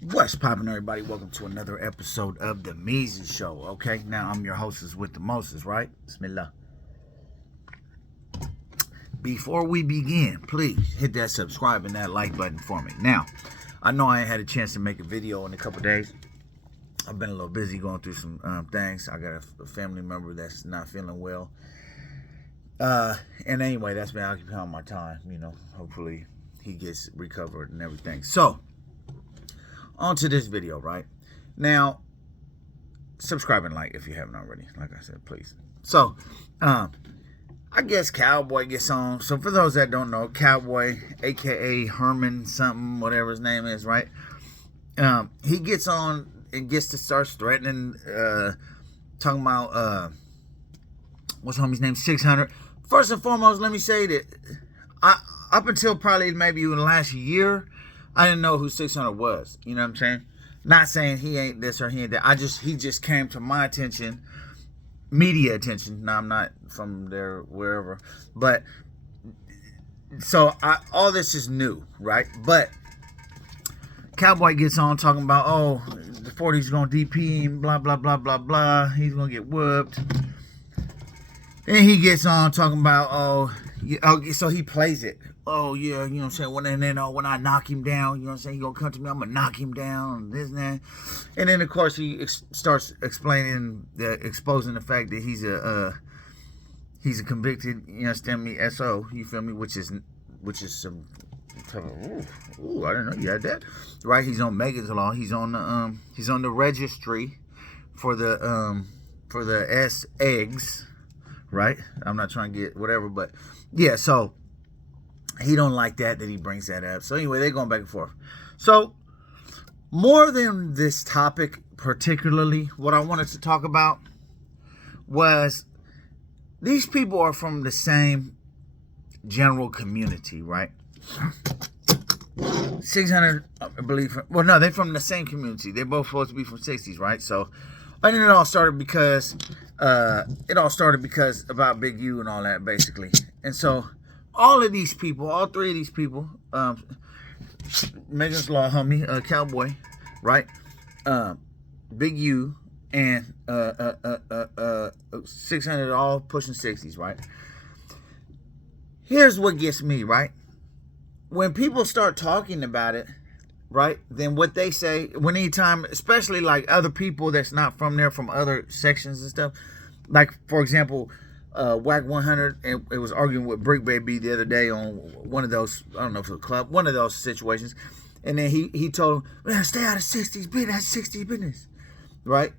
What's poppin', everybody? Welcome to another episode of the Meezy Show. Okay, now I'm your hostess with the Moses, right? Bismillah. Before we begin, please hit that subscribe and that like button for me. Now, I know I ain't had a chance to make a video in a couple days. I've been a little busy going through some things. I got a family member that's not feeling well. And anyway, that's been occupying my time. Hopefully he gets recovered and everything. So, on to this video, right? Now, subscribe and like if you haven't already. Like I said, please. So, I guess Cowboy gets on. So, for those that don't know, Cowboy, a.k.a. Herman something, whatever his name is, right? He gets on and gets to start threatening, talking about, what's homie's name? 600. First and foremost, let me say that up until probably maybe even last year, I didn't know who 600 was. You know what I'm saying? Not saying he ain't this or he ain't that. He just came to my attention, media attention. Now, I'm not from there, wherever. But, so, all this is new, right? But, Cowboy gets on talking about, oh, the 40's going to DP him, blah, blah, blah, blah, blah. He's going to get whooped. Then he gets on talking about, so he plays it. Oh, yeah, you know what I'm saying? When I knock him down, you know what I'm saying? He gonna come to me, I'm gonna knock him down, and this and that. And then, of course, he starts exposing the fact that he's a convicted, you understand me, SO, you feel me? Which is some, ooh, I didn't know you had that. Right, he's on Megan's Law. He's on the registry for the S eggs, right? I'm not trying to get whatever, but yeah, so he don't like that he brings that up. So anyway, they're going back and forth. So more than this topic particularly, what I wanted to talk about was these people are from the same general community, right? 600, I believe. Well, no, they're from the same community. They're both supposed to be from 60s, right? So, and it all started because about Big U and all that, basically. And so, all three of these people, Megan's Law, homie, Cowboy, right? Big U and 600, all pushing 60s, right? Here's what gets me, right? When people start talking about it, right, then what they say, anytime, especially like other people that's not from there, from other sections and stuff, like, for example, Whack 100, it was arguing with Brick Baby the other day on one of those, I don't know if it was a club, one of those situations, and then he told him, man, stay out of 60s business, that's 60s business, right?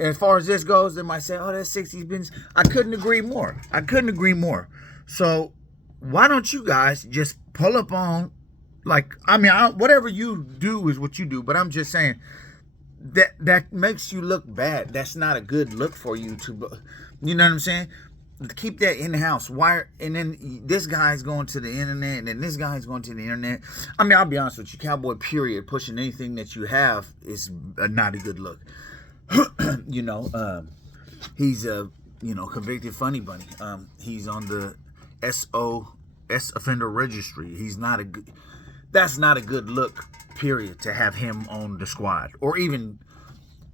And as far as this goes, they might say, oh, that's 60s business. I couldn't agree more. So why don't you guys just pull up on, like, whatever you do is what you do, but I'm just saying that makes you look bad. That's not a good look for you to, you know what I'm saying? Keep that in the house. And then this guy's going to the internet, and then this guy's going to the internet. I'll be honest with you, Cowboy, period, pushing anything that you have is not a good look. He's a, convicted funny bunny. He's on the S offender registry. That's not a good look, period, to have him on the squad. Or even,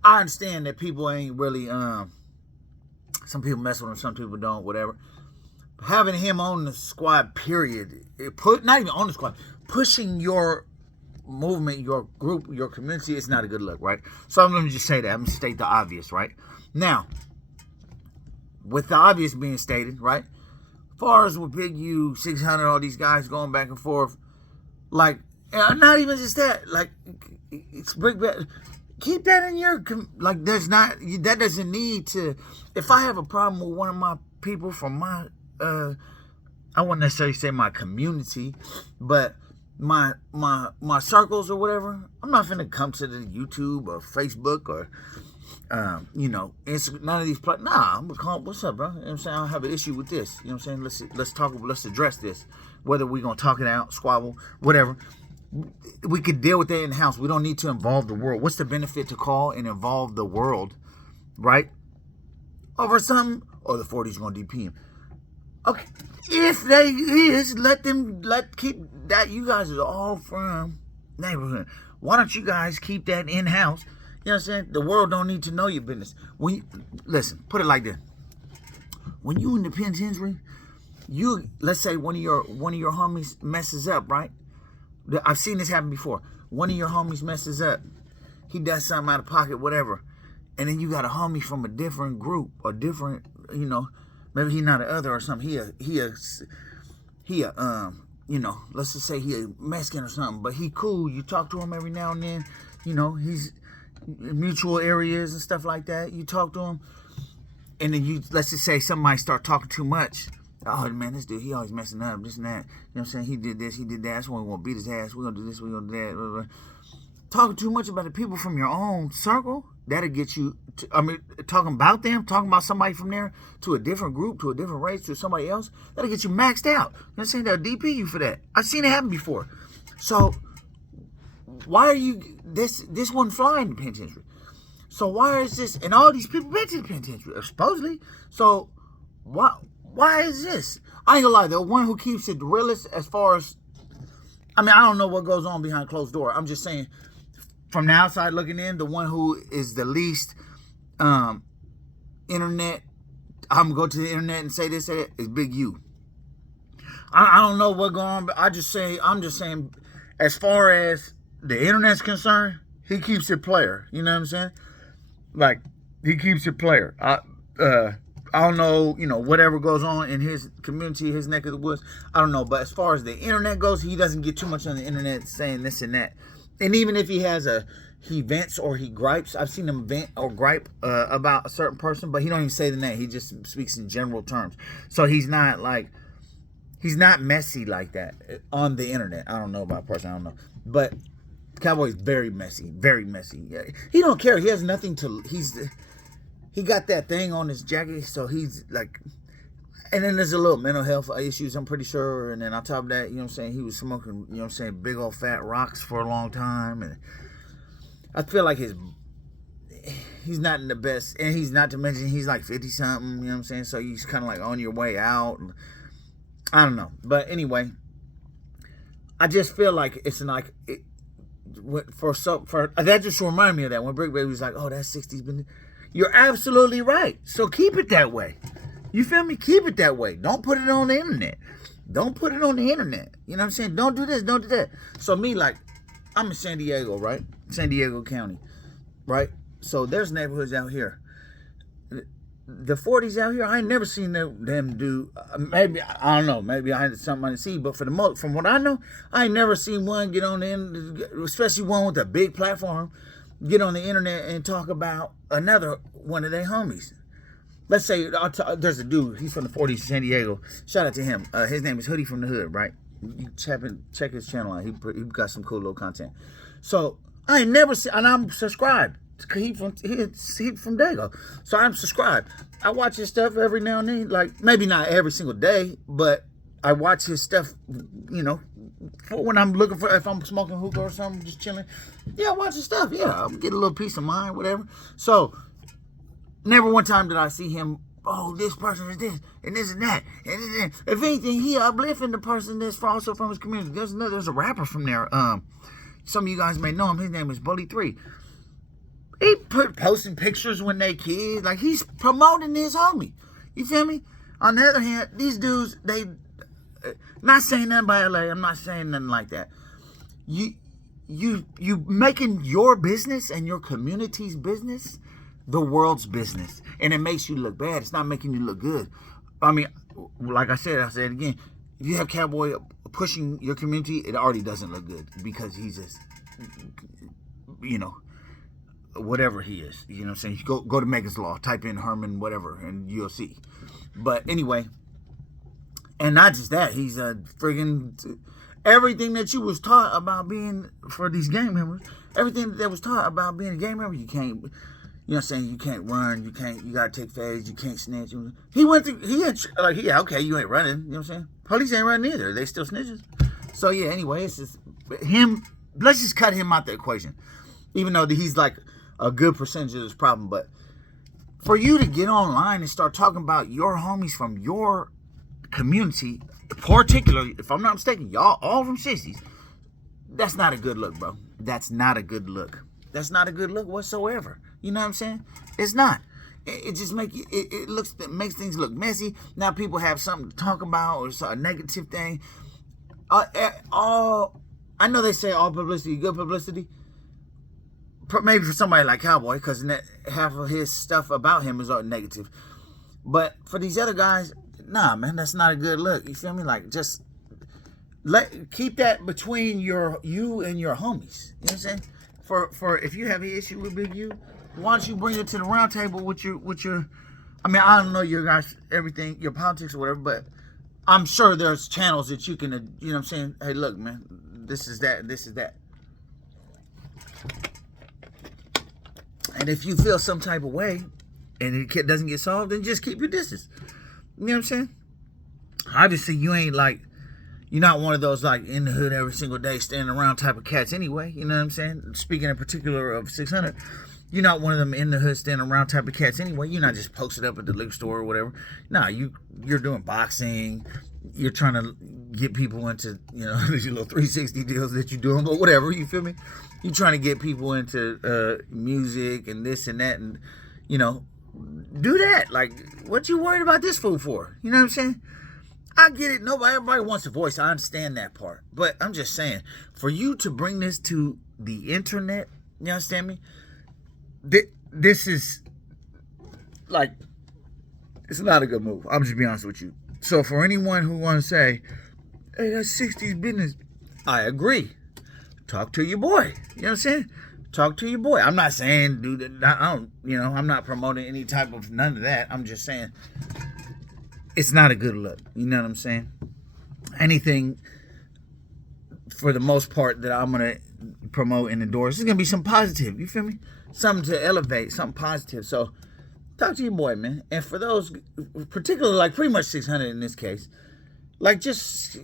I understand that people ain't really, some people mess with him, some people don't, whatever. Having him on the squad, period, not even on the squad, pushing your movement, your group, your community, is not a good look, right? So I'm going to just say that. I'm going to state the obvious, right? Now, with the obvious being stated, right? As far as with Big U, 600, all these guys going back and forth, like, not even just that, like, it's big. Keep that in your, like, that doesn't need to, if I have a problem with one of my people from my, I wouldn't necessarily say my community, but my circles or whatever, I'm not finna come to the YouTube or Facebook or, Instagram, none of these, nah, I'm gonna call, what's up, bro? You know what I'm saying? I have an issue with this, you know what I'm saying? Let's address this, whether we're gonna talk it out, squabble, whatever. We could deal with that in the house. We don't need to involve the world. What's the benefit to call and involve the world, right? Over something, or the 40's gonna DP him. Okay, if they is, keep that. You guys are all from neighborhood. Why don't you guys keep that in-house? You know what I'm saying? The world don't need to know your business. Listen, put it like this. When you in the penitentiary, let's say one of your homies messes up, right? I've seen this happen before. One of your homies messes up. He does something out of pocket, whatever. And then you got a homie from a different group or different, maybe he not a other or something. Let's just say he a Mexican or something, but he cool. You talk to him every now and then. He's mutual areas and stuff like that. You talk to him, and then let's just say somebody start talking too much. Oh man, this dude, he always messing up, this and that. You know what I'm saying? He did this, he did that. That's why we want to beat his ass. We're gonna do this, we're gonna do that. Blah, blah. Talking too much about the people from your own circle, that'll get you, talking about them, talking about somebody from there to a different group, to a different race, to somebody else, that'll get you maxed out. You know what I'm saying? They'll DP you for that. I've seen it happen before. So, why are you, this wouldn't fly in the penitentiary. So why is this, and all these people been to the penitentiary, supposedly. So, why is this? I ain't gonna lie, the one who keeps it the realest as far as, I don't know what goes on behind closed door. I'm just saying, from the outside looking in, the one who is the least internet, I'm gonna go to the internet and say this, is Big U. I don't know what going on, but I'm just saying, as far as the internet's concerned, he keeps it player. You know what I'm saying? Like, he keeps it player. I don't know, whatever goes on in his community, his neck of the woods. I don't know. But as far as the internet goes, he doesn't get too much on the internet saying this and that. And even if he vents or he gripes, I've seen him vent or gripe about a certain person, but he don't even say the name. He just speaks in general terms. So he's not messy like that on the internet. I don't know about a person, I don't know. But Cowboy is very messy, very messy. Yeah. He don't care. He has nothing to, he got that thing on his jacket, so he's like, and then there's a little mental health issues, I'm pretty sure. And then on top of that, he was smoking, big old fat rocks for a long time. And I feel like he's not in the best, and he's not to mention he's like 50 something, so he's kind of like on your way out. I don't know. But anyway, I just feel like it's like, that just reminded me of that when Brick Baby was like, oh, that 60's been, you're absolutely right. So keep it that way. You feel me? Keep it that way. Don't put it on the internet. Don't put it on the internet. You know what I'm saying? Don't do this, don't do that. So me, like, I'm in San Diego, right? San Diego County, right? So there's neighborhoods out here. The 40s out here, I ain't never seen them do, maybe, I don't know, maybe I had something to see, but from what I know, I ain't never seen one get on the internet, especially one with a big platform, get on the internet and talk about another one of their homies. Let's say there's a dude, he's from the 40s, San Diego. Shout out to him. His name is Hoodie from the Hood, right? You check his channel out. He got some cool little content. So I ain't never seen, and I'm subscribed. He's from Dago, so I'm subscribed. I watch his stuff every now and then, like maybe not every single day, but I watch his stuff, for when I'm looking for, if I'm smoking hookah or something, just chilling. Yeah, I watch his stuff. Yeah, I'll get a little peace of mind, whatever. So never one time did I see him, oh, this person is this, and this and that. And if anything, he uplifting the person that's also from his community. There's a rapper from there. Some of you guys may know him. His name is Bully 3. He posting pictures when they kids. Like, he's promoting his homie. You feel me? On the other hand, these dudes, they, not saying nothing about LA. I'm not saying nothing like that. You making your business and your community's business the world's business, and it makes you look bad. It's not making you look good. Like I said it again. If you have Cowboy pushing your community, it already doesn't look good because he's just, whatever he is. You know what I'm saying? You go to Megan's Law, type in Herman whatever, and you'll see. But anyway, and not just that, he's a friggin' everything that you was taught about being, for these gang members, everything that was taught about being a gang member, you can't. You know what I'm saying? You can't run. You gotta take fades. You can't snitch. Yeah, okay, you ain't running. You know what I'm saying? Police ain't running either. They still snitches. So yeah, anyway, it's just him. Let's just cut him out the equation. Even though he's like a good percentage of this problem. But for you to get online and start talking about your homies from your community, particularly, if I'm not mistaken, y'all all from 60s, that's not a good look, bro. That's not a good look. That's not a good look whatsoever. You know what I'm saying? It's not. It just it makes things look messy. Now people have something to talk about, or it's a negative thing. I know they say all publicity, good publicity. Maybe for somebody like Cowboy, because half of his stuff about him is all negative. But for these other guys, nah, man, that's not a good look. You feel me? Like, just keep that between you and your homies. You know what I'm saying? For if you have an issue with Big U, why don't you bring it to the round table with your I mean, I don't know your guys, everything, your politics or whatever, but I'm sure there's channels that you can, you know what I'm saying? Hey, look, man, this is that, this is that. And if you feel some type of way and it doesn't get solved, then just keep your distance. You know what I'm saying? Obviously, you ain't like, you're not one of those like in the hood every single day standing around type of cats anyway. You know what I'm saying? Speaking in particular of 600, you're not one of them in the hood standing around type of cats anyway. You're not just posted up at the liquor store or whatever. Nah, you're doing boxing. You're trying to get people into, you know, these little 360 deals that you're doing, but whatever, you feel me? You're trying to get people into music and this and that, and, you know, do that. Like, what you worried about this fool for? You know what I'm saying? I get it. Everybody wants a voice. I understand that part. But I'm just saying, for you to bring this to the internet, you understand me? This is, like, it's not a good move. I'm just being honest with you. So for anyone who wants to say, hey, that's 60s business, I agree. Talk to your boy. You know what I'm saying? Talk to your boy. I'm not saying, dude, I'm not promoting any type of none of that. I'm just saying, it's not a good look. You know what I'm saying? Anything, for the most part, that I'm going to promote and endorse is going to be some positive. You feel me? Something to elevate, something positive. So, talk to your boy, man. And for those, particularly like pretty much 600 in this case, like, just,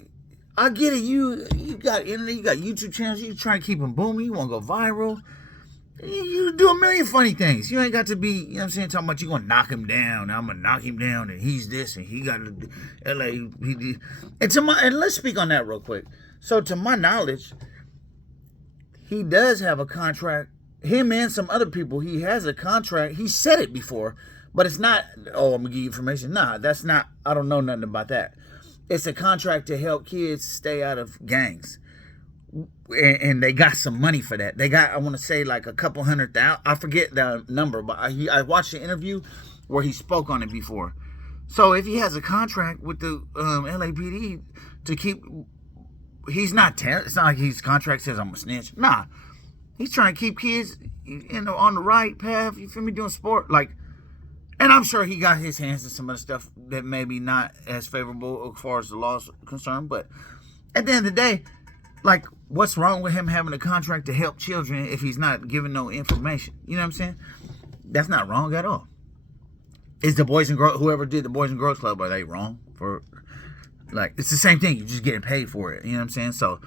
I get it. You got internet, you got YouTube channels. You trying to keep them booming. You want to go viral. You do a million funny things. You ain't got to be, you know what I'm saying, talking about you going to knock him down. I'm going to knock him down, and he's this, and he got LAPD. And let's speak on that real quick. So, to my knowledge, he does have a contract. Him and some other people, he has a contract. He said it before, but it's not, oh, I'm going to give you information. Nah, that's not, I don't know nothing about that. It's a contract to help kids stay out of gangs. And they got some money for that. They got, I want to say, like a couple $100,000. I forget the number, but I watched the interview where he spoke on it before. So if he has a contract with the LAPD to keep, he's not, it's not like his contract says I'm a snitch. Nah, he's trying to keep kids, on the right path. You feel me? Doing sport, like. And I'm sure he got his hands in some of the stuff that maybe not as favorable as far as the law is concerned. But at the end of the day, like, what's wrong with him having a contract to help children if he's not giving no information? You know what I'm saying? That's not wrong at all. Is the Boys and Girls, whoever did the Boys and Girls Club, are they wrong for, like, it's the same thing. You're just getting paid for it. You know what I'm saying? So,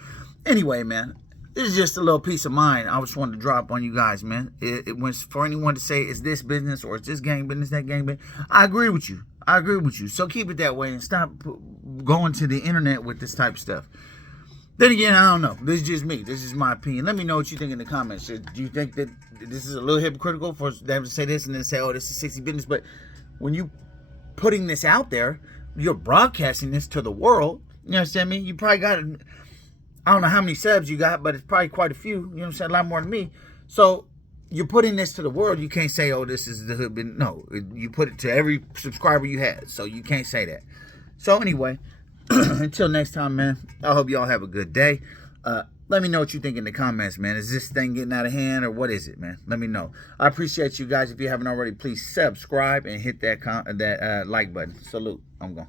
anyway, man, this is just a little piece of mind I just wanted to drop on you guys, man. It was for anyone to say, is this business or is this gang business, that gang business? I agree with you. So keep it that way and stop going to the internet with this type of stuff. Then again, I don't know. This is just me. This is my opinion. Let me know what you think in the comments. Do you think that this is a little hypocritical for them to say this and then say, oh, this is 60 business? But when you putting this out there, you're broadcasting this to the world. You know what I mean? You probably got, I don't know how many subs you got, but it's probably quite a few. You know what I'm saying? A lot more than me. So you're putting this to the world. You can't say, oh, this is the hood. No, you put it to every subscriber you had. So you can't say that. So anyway, until next time, man, I hope y'all have a good day. Let me know what you think in the comments, man. Is this thing getting out of hand or what is it, man? Let me know. I appreciate you guys. If you haven't already, please subscribe and hit that like button. Salute. I'm gone.